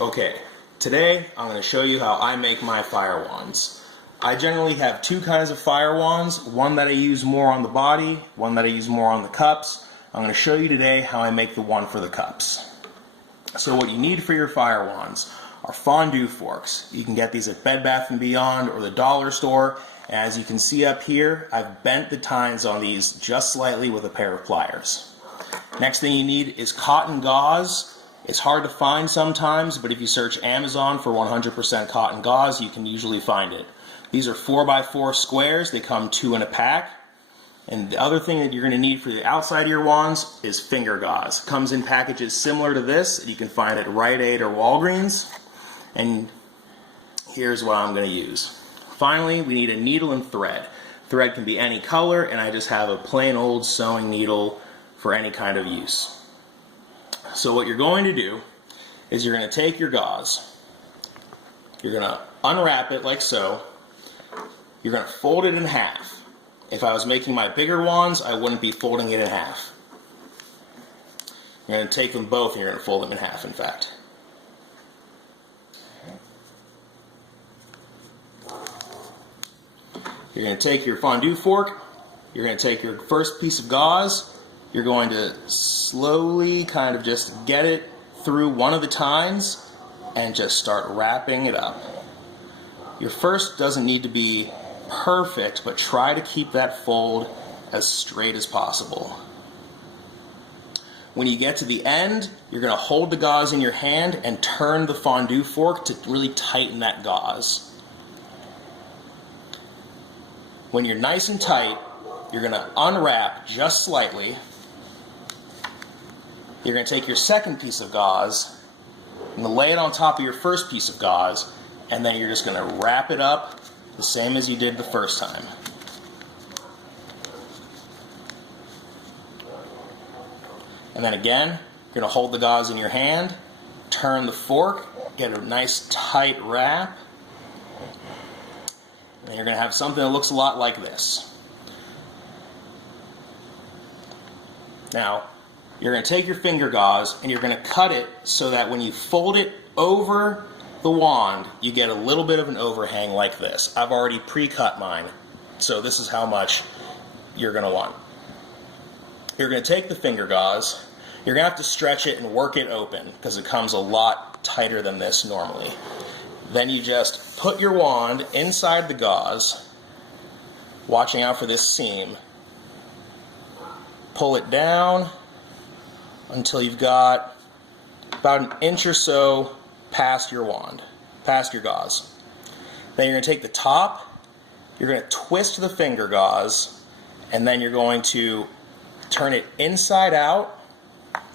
Okay, today I'm going to show you how I make my fire wands. I generally have two kinds of fire wands, one that I use more on the body, one that I use more on the cups. I'm going to show you today how I make the one for the cups. So what you need for your fire wands are fondue forks. You can get these at Bed Bath & Beyond or the dollar store. As you can see up here, I've bent the tines on these just slightly with a pair of pliers. Next thing you need is cotton gauze. It's hard to find sometimes, but if you search Amazon for 100% cotton gauze, you can usually find it. These are 4x4 squares. They come 2 in a pack. And the other thing that you're going to need for the outside of your wands is finger gauze. It comes in packages similar to this. You can find it at Rite Aid or Walgreens. And here's what I'm going to use. Finally, we need a needle and thread. Thread can be any color, and I just have a plain old sewing needle for any kind of use. So what you're going to do is you're going to take your gauze, you're going to unwrap it like so, you're going to fold it in half. If I was making my bigger wands, I wouldn't be folding it in half. You're going to take them both and you're going to fold them in half, in fact. You're going to take your fondue fork, you're going to take your first piece of gauze, you're going to slowly kind of just get it through one of the tines and just start wrapping it up. Your first doesn't need to be perfect, but try to keep that fold as straight as possible. When you get to the end, you're going to hold the gauze in your hand and turn the fondue fork to really tighten that gauze. When you're nice and tight, you're going to unwrap just slightly. You're going to take your second piece of gauze and lay it on top of your first piece of gauze, and then you're just going to wrap it up the same as you did the first time. And then again, you're going to hold the gauze in your hand, turn the fork, get a nice tight wrap, and you're going to have something that looks a lot like this. Now, you're going to take your finger gauze and you're going to cut it so that when you fold it over the wand, you get a little bit of an overhang like this. I've already pre-cut mine, so this is how much you're going to want. You're going to take the finger gauze, you're going to have to stretch it and work it open because it comes a lot tighter than this normally. Then you just put your wand inside the gauze, watching out for this seam. Pull it down until you've got about an inch or so past your wand, past your gauze. Then you're going to take the top, you're going to twist the finger gauze, and then you're going to turn it inside out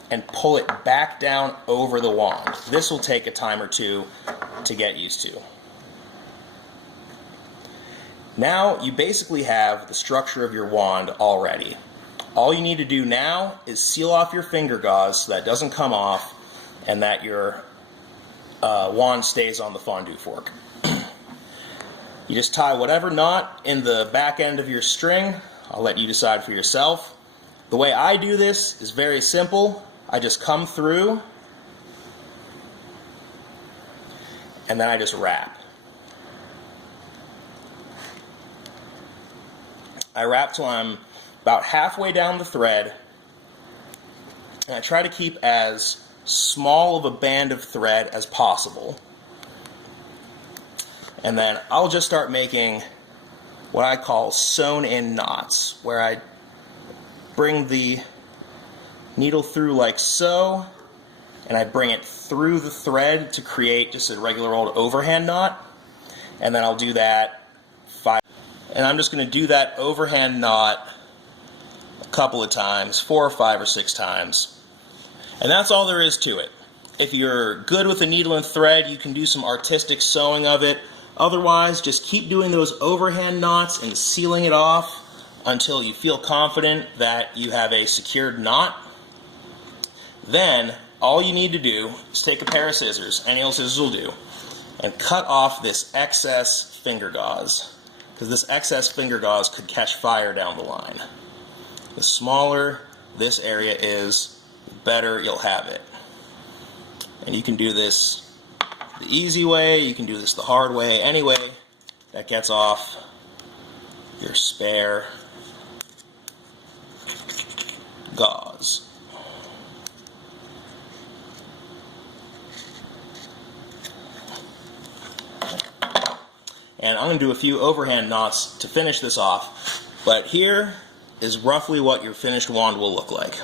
and pull it back down over the wand. This will take a time or two to get used to. Now you basically have the structure of your wand already. All you need to do now is seal off your finger gauze so that it doesn't come off and that your wand stays on the fondue fork. You just tie whatever knot in the back end of your string. I'll let you decide for yourself. The way I do this is very simple. I just come through and then I just wrap. I wrap till I'm about halfway down the thread, and I try to keep as small of a band of thread as possible. And then I'll just start making what I call sewn-in knots, where I bring the needle through like so, and I bring it through the thread to create just a regular old overhand knot, and then I'll do that and I'm just going to do that overhand knot a couple of times, 4 or 5 or 6 times. And that's all there is to it. If you're good with a needle and thread, you can do some artistic sewing of it. Otherwise, just keep doing those overhand knots and sealing it off until you feel confident that you have a secured knot. Then, all you need to do is take a pair of scissors, any old scissors will do, and cut off this excess finger gauze, because this excess finger gauze could catch fire down the line. The smaller this area is, the better you'll have it. And you can do this the easy way, you can do this the hard way. Anyway, that gets off your spare gauze. And I'm going to do a few overhand knots to finish this off, but here is roughly what your finished wand will look like.